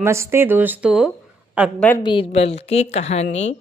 नमस्ते दोस्तों। अकबर बीरबल की कहानी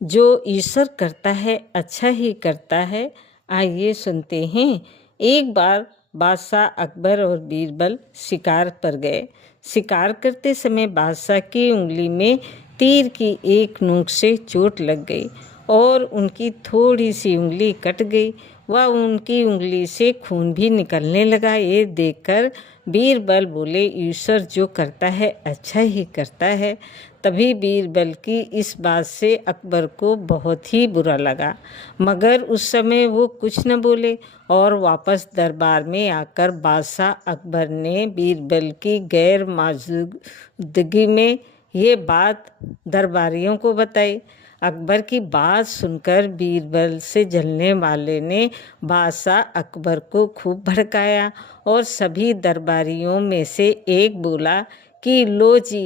जो ईश्वर करता है अच्छा ही करता है, आइए सुनते हैं। एक बार बादशाह अकबर और बीरबल शिकार पर गए। शिकार करते समय बादशाह की उंगली में तीर की एक नोक से चोट लग गई और उनकी थोड़ी सी उंगली कट गई। वह उनकी उंगली से खून भी निकलने लगा। ये देखकर बीरबल बोले, ईश्वर जो करता है अच्छा ही करता है। तभी बीरबल की इस बात से अकबर को बहुत ही बुरा लगा, मगर उस समय वो कुछ न बोले और वापस दरबार में आकर बादशाह अकबर ने बीरबल की गैर मौजूदगी में ये बात दरबारियों को बताई। अकबर की बात सुनकर बीरबल से जलने वाले ने बादशाह अकबर को खूब भड़काया और सभी दरबारियों में से एक बोला कि लो जी,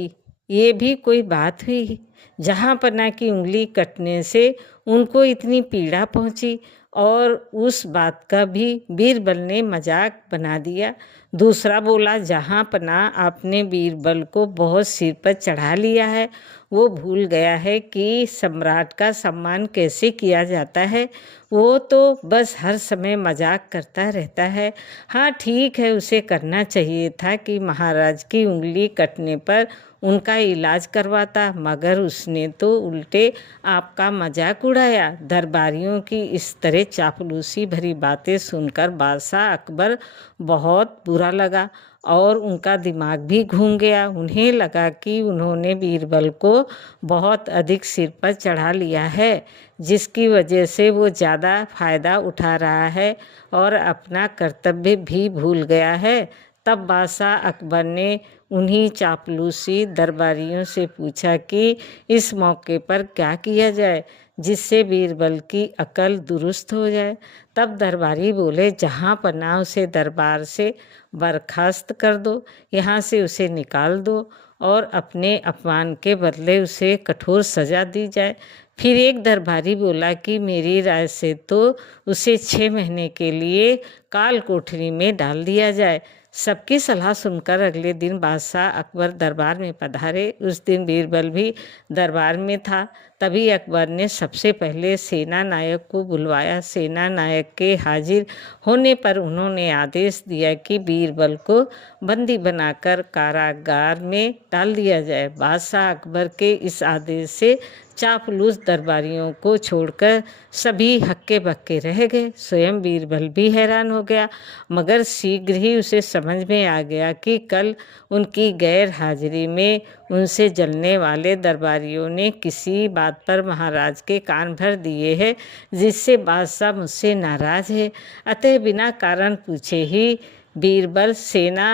ये भी कोई बात हुई। जहाँ पन्ना की उंगली कटने से उनको इतनी पीड़ा पहुँची और उस बात का भी बीरबल ने मजाक बना दिया। दूसरा बोला, जहाँ पन्ना आपने बीरबल को बहुत सिर पर चढ़ा लिया है, वो भूल गया है कि सम्राट का सम्मान कैसे किया जाता है। वो तो बस हर समय मजाक करता रहता है। हाँ ठीक है, उसे करना चाहिए था कि महाराज की उंगली कटने पर उनका इलाज करवाता, मगर उसने तो उल्टे आपका मजाक उड़ाया। दरबारियों की इस तरह चापलूसी भरी बातें सुनकर बादशाह अकबर बहुत बुरा लगा और उनका दिमाग भी घूम गया। उन्हें लगा कि उन्होंने बीरबल को बहुत अधिक सिर पर चढ़ा लिया है, जिसकी वजह से वो ज़्यादा फ़ायदा उठा रहा है और अपना कर्तव्य भी भूल गया है। तब बादशाह अकबर ने उन्हीं चापलूसी दरबारियों से पूछा कि इस मौके पर क्या किया जाए जिससे बीरबल की अकल दुरुस्त हो जाए। तब दरबारी बोले, जहाँ पन्ना उसे दरबार से बर्खास्त कर दो, यहाँ से उसे निकाल दो और अपने अपमान के बदले उसे कठोर सज़ा दी जाए। फिर एक दरबारी बोला कि मेरी राय से तो उसे 6 महीने के लिए काल कोठरी में डाल दिया जाए। सबकी सलाह सुनकर अगले दिन बादशाह अकबर दरबार में पधारे। उस दिन बीरबल भी दरबार में था। तभी अकबर ने सबसे पहले सेना नायक को बुलवाया। सेना नायक के हाजिर होने पर उन्होंने आदेश दिया कि बीरबल को बंदी बनाकर कारागार में डाल दिया जाए। बादशाह अकबर के इस आदेश से चापलूस दरबारियों को छोड़कर सभी हक्के बक्के रह गए। स्वयं बीरबल भी हैरान हो गया, मगर शीघ्र ही उसे समझ में आ गया कि कल उनकी गैर हाजिरी में उनसे जलने वाले दरबारियों ने किसी बात पर महाराज के कान भर दिए हैं, जिससे बादशाह मुझसे नाराज है। अतः बिना कारण पूछे ही बीरबल सेना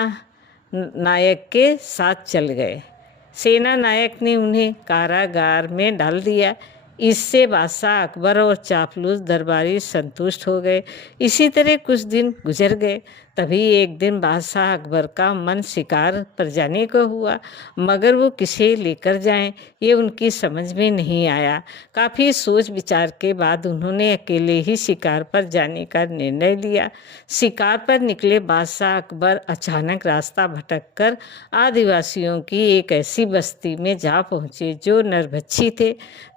नायक के साथ चल गए। सेना नायक ने उन्हें कारागार में डाल दिया। इससे बादशाह अकबर और चापलूस दरबारी संतुष्ट हो गए। इसी तरह कुछ दिन गुजर गए। तभी एक दिन बादशाह अकबर का मन शिकार पर जाने को हुआ, मगर वो किसे लेकर जाएं ये उनकी समझ में नहीं आया। काफ़ी सोच विचार के बाद उन्होंने अकेले ही शिकार पर जाने का निर्णय लिया। शिकार पर निकले बादशाह अकबर अचानक रास्ता भटककर आदिवासियों की एक ऐसी बस्ती में जा पहुँचे जो नरभक्षी थे।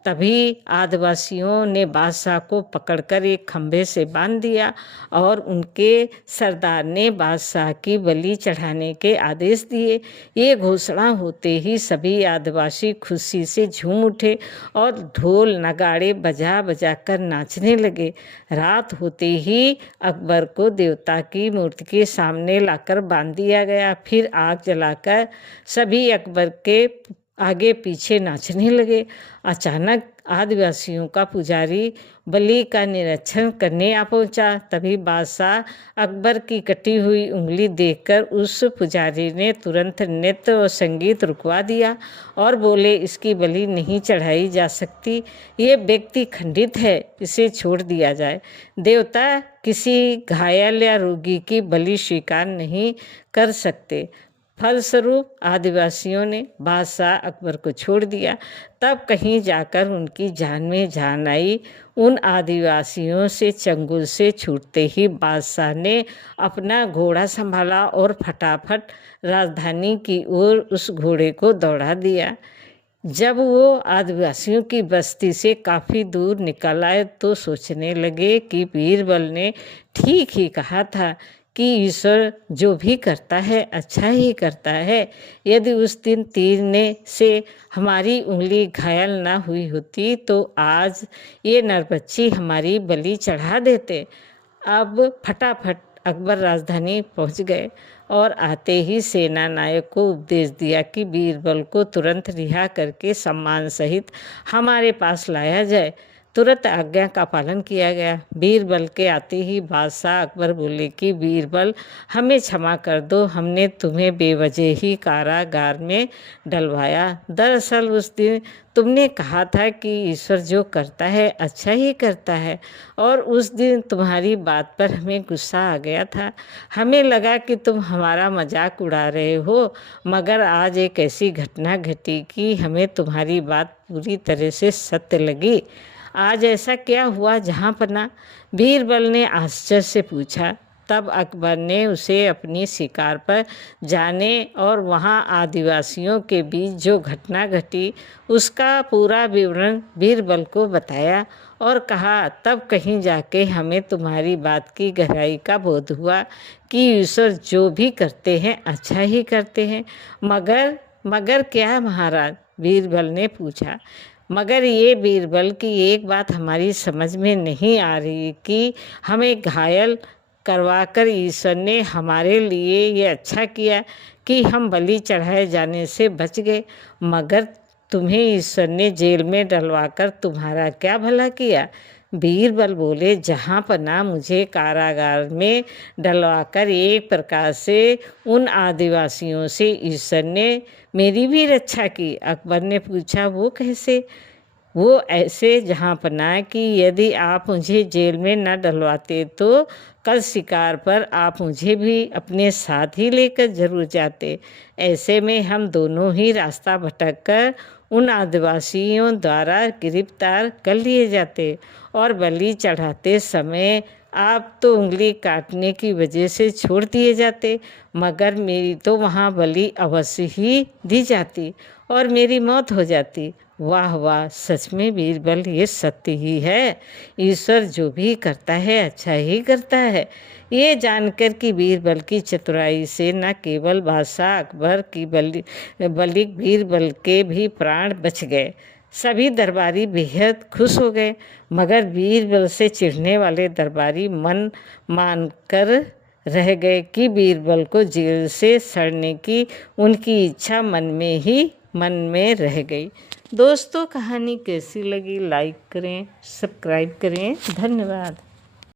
तभी आदिवासियों ने बादशाह को पकड़कर एक खंभे से बांध दिया और उनके सरदार ने बादशाह की बलि चढ़ाने के आदेश दिए। ये घोषणा होते ही सभी आदिवासी खुशी से झूम उठे और ढोल नगाड़े बजा बजा कर नाचने लगे। रात होते ही अकबर को देवता की मूर्ति के सामने लाकर बांध दिया गया। फिर आग जलाकर सभी अकबर के आगे पीछे नाचने लगे। अचानक आदिवासियों का पुजारी बलि का निरीक्षण करने आ पहुंचा। तभी बादशाह अकबर की कटी हुई उंगली देखकर उस पुजारी ने तुरंत नृत्य और संगीत रुकवा दिया और बोले, इसकी बलि नहीं चढ़ाई जा सकती, ये व्यक्ति खंडित है, इसे छोड़ दिया जाए। देवता किसी घायल या रोगी की बलि स्वीकार नहीं कर सकते। फलस्वरूप आदिवासियों ने बादशाह अकबर को छोड़ दिया। तब कहीं जाकर उनकी जान में जान आई। उन आदिवासियों से चंगुल से छूटते ही बादशाह ने अपना घोड़ा संभाला और फटाफट राजधानी की ओर उस घोड़े को दौड़ा दिया। जब वो आदिवासियों की बस्ती से काफ़ी दूर निकल आए तो सोचने लगे कि बीरबल ने ठीक ही कहा था कि ईश्वर जो भी करता है अच्छा ही करता है। यदि उस दिन तीरने से हमारी उंगली घायल ना हुई होती तो आज ये नरबच्ची हमारी बलि चढ़ा देते। अब फटाफट अकबर राजधानी पहुंच गए और आते ही सेना नायक को उपदेश दिया कि बीरबल को तुरंत रिहा करके सम्मान सहित हमारे पास लाया जाए। तुरंत आज्ञा का पालन किया गया। बीरबल के आते ही बादशाह अकबर बोले कि बीरबल, हमें क्षमा कर दो, हमने तुम्हें बेवजह ही कारागार में डलवाया। दरअसल उस दिन तुमने कहा था कि ईश्वर जो करता है अच्छा ही करता है, और उस दिन तुम्हारी बात पर हमें गुस्सा आ गया था। हमें लगा कि तुम हमारा मजाक उड़ा रहे हो, मगर आज एक ऐसी घटना घटी कि हमें तुम्हारी बात पूरी तरह से सत्य लगी। आज ऐसा क्या हुआ जहाँपना? बीरबल ने आश्चर्य से पूछा। तब अकबर ने उसे अपनी शिकार पर जाने और वहाँ आदिवासियों के बीच जो घटना घटी उसका पूरा विवरण बीरबल को बताया और कहा, तब कहीं जाके हमें तुम्हारी बात की गहराई का बोध हुआ कि ईश्वर जो भी करते हैं अच्छा ही करते हैं। मगर क्या महाराज? बीरबल ने पूछा। मगर ये बीरबल की एक बात हमारी समझ में नहीं आ रही कि हमें घायल करवाकर ईश्वर ने हमारे लिए ये अच्छा किया कि हम बलि चढ़ाए जाने से बच गए, मगर तुम्हें ईश्वर ने जेल में डलवाकर तुम्हारा क्या भला किया? बीरबल बोले, जहाँ पना मुझे कारागार में डलवाकर एक प्रकार से उन आदिवासियों से ईश्वर ने मेरी भी रक्षा की। अकबर ने पूछा, वो कैसे? वो ऐसे जहाँ पना कि यदि आप मुझे जेल में न डलवाते तो कल शिकार पर आप मुझे भी अपने साथ ही लेकर जरूर जाते। ऐसे में हम दोनों ही रास्ता भटक कर उन आदिवासियों द्वारा गिरफ्तार कर लिए जाते और बलि चढ़ाते समय आप तो उंगली काटने की वजह से छोड़ दिए जाते, मगर मेरी तो वहाँ बलि अवश्य ही दी जाती और मेरी मौत हो जाती। वाह वाह, सच में बीरबल ये सत्य ही है। ईश्वर जो भी करता है अच्छा ही करता है। ये जानकर कि बीरबल की चतुराई से न केवल बादशाह अकबर की बल्कि बीरबल के भी प्राण बच गए। सभी दरबारी बेहद खुश हो गए, मगर बीरबल से चिढ़ने वाले दरबारी मन मानकर रह गए कि बीरबल को जेल से सड़ने की उनकी इच्छा मन में रह गई। दोस्तों, कहानी कैसी लगी? लाइक करें, सब्सक्राइब करें। धन्यवाद।